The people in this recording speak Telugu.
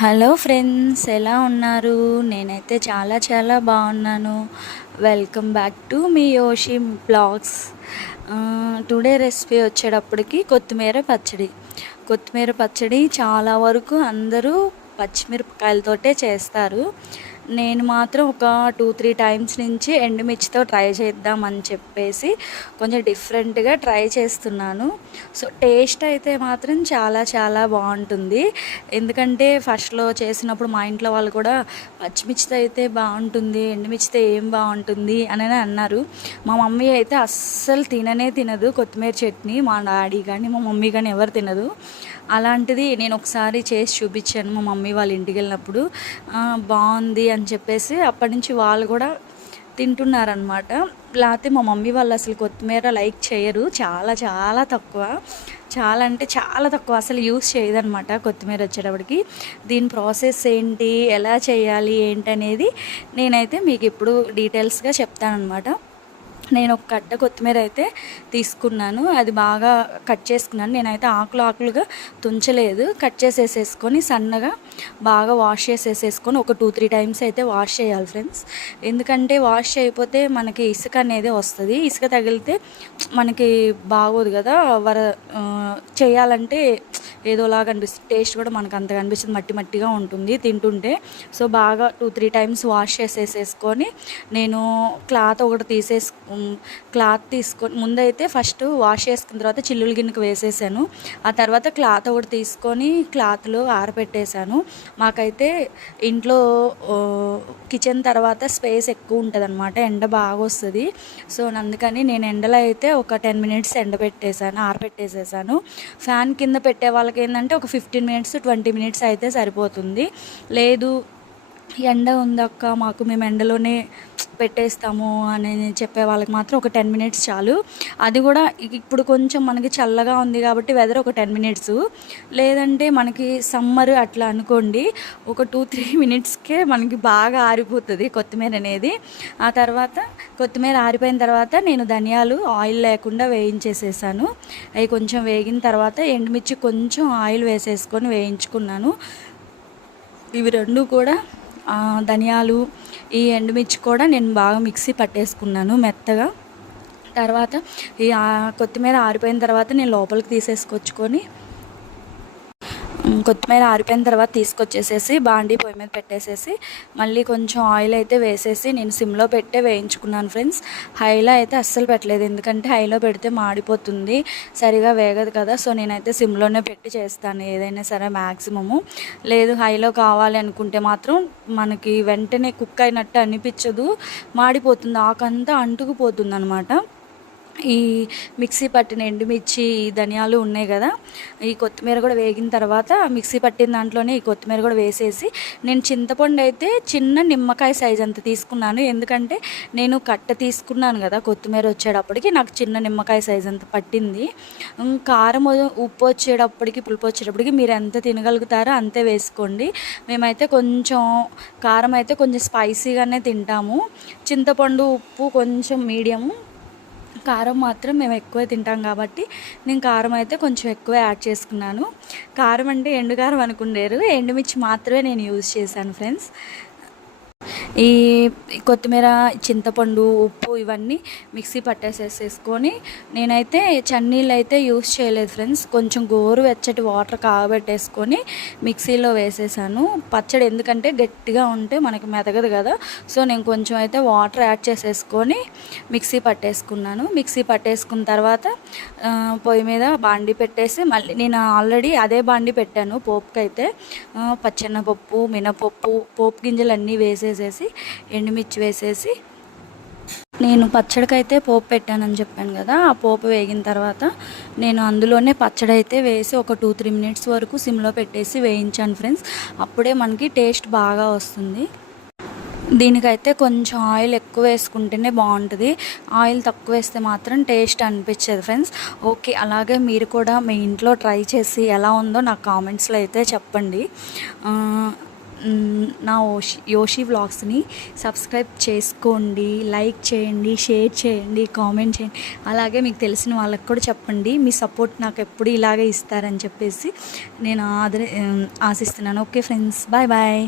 హలో ఫ్రెండ్స్, ఎలా ఉన్నారు? నేనైతే చాలా చాలా బాగున్నాను. వెల్కమ్ బ్యాక్ టు మీ యోషి బ్లాగ్స్. టుడే రెసిపీ వచ్చేటప్పటికి కొత్తిమీర పచ్చడి చాలా వరకు అందరూ పచ్చిమిరపకాయలతోటే చేస్తారు. నేను మాత్రం ఒక 2-3 టైమ్స్ నుంచి ఎండుమిర్చితో ట్రై చేద్దామని చెప్పేసి కొంచెం డిఫరెంట్గా ట్రై చేస్తున్నాను. సో టేస్ట్ అయితే మాత్రం చాలా చాలా బాగుంటుంది. ఎందుకంటే ఫస్ట్లో చేసినప్పుడు మా ఇంట్లో వాళ్ళు కూడా పచ్చిమిర్చితో అయితే బాగుంటుంది, ఎండుమిర్చితో ఏం బాగుంటుంది అని అన్నారు. మా మమ్మీ అయితే అస్సలు తినదు కొత్తిమీర చట్నీ. మా డాడీ కానీ మా మమ్మీ కానీ ఎవరు తినదు. అలాంటిది నేను ఒకసారి చేసి చూపించాను మా మమ్మీ వాళ్ళ ఇంటికి వెళ్ళినప్పుడు. బాగుంది అని చెప్పేసి అప్పటి నుంచి వాళ్ళు కూడా తింటున్నారనమాట. లేకపోతే మా మమ్మీ వాళ్ళు అసలు కొత్తిమీర లైక్ చేయరు, చాలా చాలా తక్కువ, చాలా అంటే చాలా తక్కువ, అసలు యూస్ చేయదనమాట కొత్తిమీర వచ్చేటప్పటికి. దీని ప్రాసెస్ ఏంటి, ఎలా చేయాలి ఏంటి అనేది నేనైతే మీకు ఇప్పుడు డీటెయిల్స్గా చెప్తానమాట. నేను ఒక కట్ట కొత్తిమీర అయితే తీసుకున్నాను, అది బాగా కట్ చేసుకున్నాను. నేనైతే ఆకులుగా తుంచలేదు, కట్ చేసేసుకొని సన్నగా బాగా వాష్ చేసేసుకొని ఒక 2-3 టైమ్స్ అయితే వాష్ చేయాలి ఫ్రెండ్స్. ఎందుకంటే వాష్ చేయకపోతే మనకి ఇసుక అనేది వస్తుంది, ఇసుక తగిలితే మనకి బాగోదు కదా. చేయాలంటే ఏదోలాగా అనిపిస్తుంది, టేస్ట్ కూడా మనకు అంతగా అనిపిస్తుంది, మట్టిగా ఉంటుంది తింటుంటే. సో బాగా 2-3 టైమ్స్ వాష్ చేసేసుకొని నేను క్లాత్ తీసుకొని ముందైతే ఫస్ట్ వాష్ చేసుకున్న తర్వాత చిల్లుల గిన్నెకు వేసేసాను. ఆ తర్వాత క్లాత్ ఒకటి తీసుకొని క్లాత్లో ఆరబెట్టేశాను. మాకైతే ఇంట్లో కిచెన్ తర్వాత స్పేస్ ఎక్కువ ఉంటుంది అనమాట, ఎండ బాగా వస్తుంది. సో అందుకని నేను ఎండలో అయితే ఒక 10 మినిట్స్ ఆరబెట్టేసేసాను. ఫ్యాన్ కింద పెట్టే వాళ్ళకి ఏంటంటే ఒక 15 మినిట్స్ 20 మినిట్స్ అయితే సరిపోతుంది. లేదు ఎండ ఉందక్క మాకు, మేము ఎండలోనే పెట్టేస్తాము అని చెప్పే వాళ్ళకి మాత్రం ఒక 10 మినిట్స్ చాలు. అది కూడా ఇప్పుడు కొంచెం మనకి చల్లగా ఉంది కాబట్టి వెదర్ ఒక 10 మినిట్స్, లేదంటే మనకి సమ్మర్ అట్లా అనుకోండి ఒక 2-3 మినిట్స్కే మనకి బాగా ఆరిపోతుంది కొత్తిమీర అనేది. ఆ తర్వాత కొత్తిమీర ఆరిపోయిన తర్వాత నేను ధనియాలు ఆయిల్ లేకుండా వేయించేసేసాను. అవి కొంచెం వేగిన తర్వాత ఎండుమిర్చి కొంచెం ఆయిల్ వేసేసుకొని వేయించుకున్నాను. ఇవి రెండు కూడా ధనియాలు, ఈ ఎండుమిర్చి కూడా నేను బాగా మిక్సీ పట్టేసుకున్నాను మెత్తగా. తర్వాత ఈ కొత్తిమీర ఆరిపోయిన తర్వాత నేను లోపలికి తీసుకొచ్చుకొని కొత్తిమీర ఆరిపోయిన తర్వాత తీసుకొచ్చేసేసి బాండీ పొయ్యి మీద పెట్టేసేసి మళ్ళీ కొంచెం ఆయిల్ అయితే వేసేసి నేను సిమ్లో పెట్టే వేయించుకున్నాను ఫ్రెండ్స్. హైలో అయితే అస్సలు పెట్టలేదు, ఎందుకంటే హైలో పెడితే మాడిపోతుంది, సరిగా వేగదు కదా. సో నేనైతే సిమ్లోనే పెట్టి చేస్తాను ఏదైనా సరే మ్యాక్సిమము. లేదు హైలో కావాలి అనుకుంటే మాత్రం మనకి వెంటనే కుక్ అయినట్టు అనిపించదు, మాడిపోతుంది, ఆకంతా అంటుకుపోతుంది అనమాట. ఈ మిక్సీ పట్టిన ఎండుమిర్చి ధనియాలు ఉన్నాయి కదా, ఈ కొత్తిమీర కూడా వేగిన తర్వాత మిక్సీ పట్టిన దాంట్లోనే ఈ కొత్తిమీర కూడా వేసేసి నేను చింతపండు అయితే చిన్న నిమ్మకాయ సైజ్ అంత తీసుకున్నాను. ఎందుకంటే నేను కట్ట తీసుకున్నాను కదా కొత్తిమీర వచ్చేటప్పటికి, నాకు చిన్న నిమ్మకాయ సైజ్ అంత పట్టింది. కారం ఉప్పు వచ్చేటప్పటికి పులుపు వచ్చేటప్పటికి మీరు ఎంత తినగలుగుతారో అంతే వేసుకోండి. మేమైతే కొంచెం కారం అయితే కొంచెం స్పైసీగానే తింటాము, చింతపండు ఉప్పు కొంచెం మీడియము, కారం మాత్రం మేము ఎక్కువ తింటాం కాబట్టి నేను కారం అయితే కొంచెం ఎక్కువ యాడ్ చేసుకున్నాను. కారం అంటే ఎండుకారం అనుకుండేరు, ఎండుమిర్చి మాత్రమే నేను యూజ్ చేశాను ఫ్రెండ్స్. ఈ కొత్తిమీర, చింతపండు, ఉప్పు ఇవన్నీ మిక్సీ పట్టేసేసుకొని నేనైతే చన్నీళ్ళు అయితే యూస్ చేయలేదు ఫ్రెండ్స్, కొంచెం గోరువెచ్చటి వాటర్ కాగబెట్టేసుకొని మిక్సీలో వేసేసాను. పచ్చడి ఎందుకంటే గట్టిగా ఉంటే మనకి మెదగదు కదా, సో నేను కొంచెం అయితే వాటర్ యాడ్ చేసేసుకొని మిక్సీ పట్టేసుకున్నాను. మిక్సీ పట్టేసుకున్న తర్వాత పొయ్యి మీద బాండి పెట్టేసి మళ్ళీ నేను ఆల్రెడీ అదే బాండి పెట్టాను పోపుకైతే. పచ్చెనపప్పు, మినపప్పు, పోపు గింజలు అన్నీ వేసేసేసి ఎండుమిర్చి వేసేసి నేను పచ్చడికైతే పోపు పెట్టానని చెప్పాను కదా, ఆ పోపు వేగిన తర్వాత నేను అందులోనే పచ్చడి అయితే వేసి ఒక 2-3 మినిట్స్ వరకు సిమ్లో పెట్టేసి వేయించాను ఫ్రెండ్స్. అప్పుడే మనకి టేస్ట్ బాగా వస్తుంది. దీనికైతే కొంచెం ఆయిల్ ఎక్కువ వేసుకుంటేనే బాగుంటుంది, ఆయిల్ తక్కువ వేస్తే మాత్రం టేస్ట్ అనిపించదు ఫ్రెండ్స్. ఓకే, అలాగే మీరు కూడా మీ ఇంట్లో ట్రై చేసి ఎలా ఉందో నాకు కామెంట్స్లో అయితే చెప్పండి. నా యోషి వ్లాగ్స్ని సబ్స్క్రైబ్ చేసుకోండి, లైక్ చేయండి, షేర్ చేయండి, కామెంట్ చేయండి. అలాగే మీకు తెలిసిన వాళ్ళకి కూడా చెప్పండి. మీ సపోర్ట్ నాకు ఎప్పుడు ఇలాగే ఇస్తారని చెప్పేసి నేను ఆశిస్తున్నాను. Okay friends, bye bye.